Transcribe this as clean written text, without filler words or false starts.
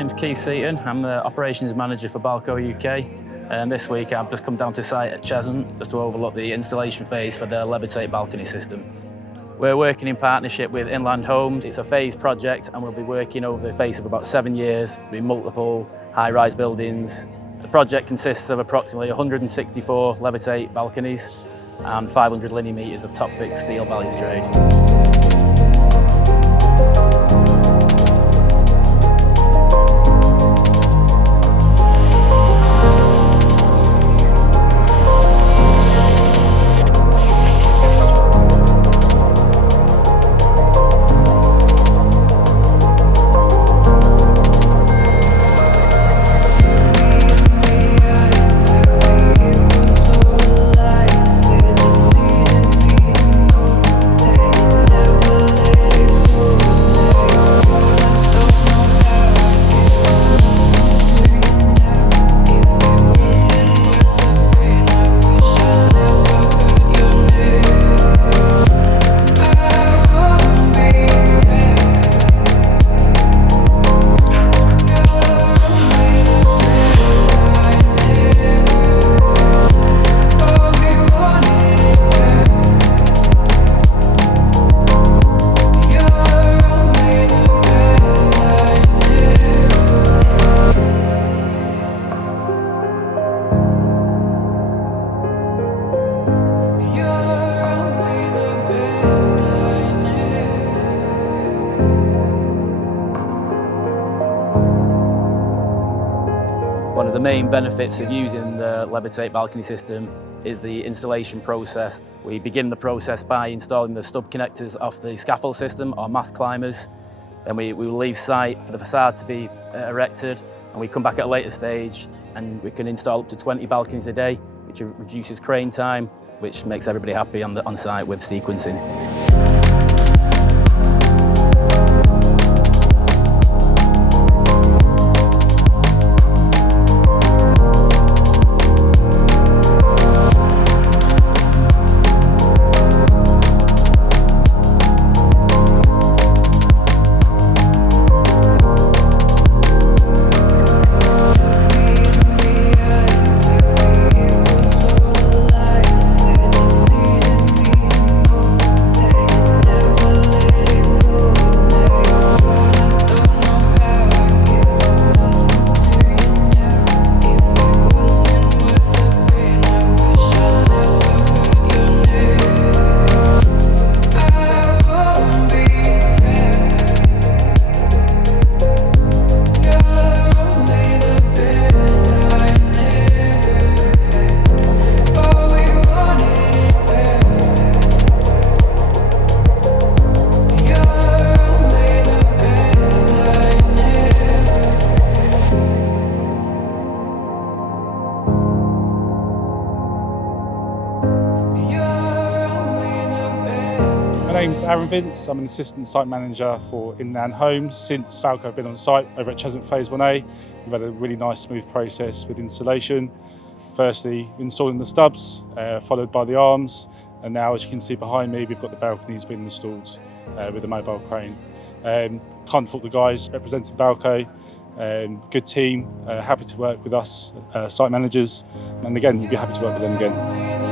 name's Keith Seaton. I'm the operations manager for Balco UK. And this week I've just come down to site at Cheshunt just to overlook the installation phase for the Levitate balcony system. We're working in partnership with Inland Homes. It's a phased project and we'll be working over the space of about 7 years with multiple high-rise buildings. The project consists of approximately 164 Levitate balconies and 500 linear metres of top-fixed steel balustrade. One of the main benefits of using the Levitate balcony system is the installation process. We begin the process by installing the stub connectors off the scaffold system or mast climbers. Then we will leave site for the facade to be erected, and we come back at a later stage and we can install up to 20 balconies a day, which reduces crane time, which makes everybody happy on site with sequencing. My name's Aaron Vince. I'm an assistant site manager for Inland Homes. Since Balco have been on site over at Cheshunt Phase 1A, we've had a really nice smooth process with installation. Firstly, installing the stubs, followed by the arms, and now as you can see behind me, we've got the balconies being installed with a mobile crane. Can't fault the guys representing Balco. Good team, happy to work with us site managers, and again, you'd be happy to work with them again.